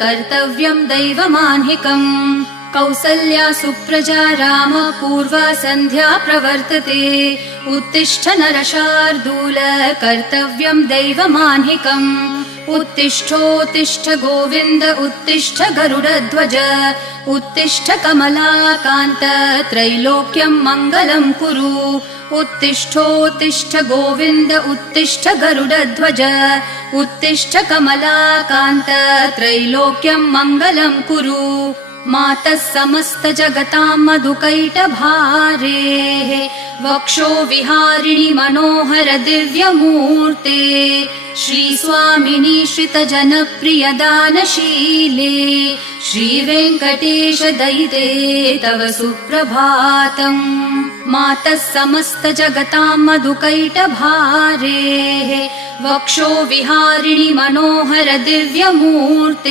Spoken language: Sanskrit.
कर्तव्यं दैवमान्हिकम् कौसल्या सुप्रजा राम पूर्वा सन्ध्या प्रवर्तते उत्तिष्ठ नरशार्दूल कर्तव्यं दैवमान्हिकम् उत्तिष्ठोत्तिष्ठ गोविन्द उत्तिष्ठ गरुडध्वज उत्तिष्ठ कमलाकान्त त्रैलोक्यं मङ्गलं कुरु उत्तिष्ठोत्तिष्ठ गोविन्द उत्तिष्ठ गरुडध्वज उत्तिष्ठ कमलाकान्त त्रैलोक्यं मङ्गलं कुरु मातः समस्त जगतां मधुकैटभारेः वक्षो विहारिणि मनोहर दिव्यमूर्ते श्रीस्वामिनि श्रितजनप्रिय दानशीले श्रीवेङ्कटेश दयिते तव सुप्रभातम् मातः समस्त जगतां मधुकैटभारेः वक्षो विहारिणि मनोहर दिव्यमूर्ते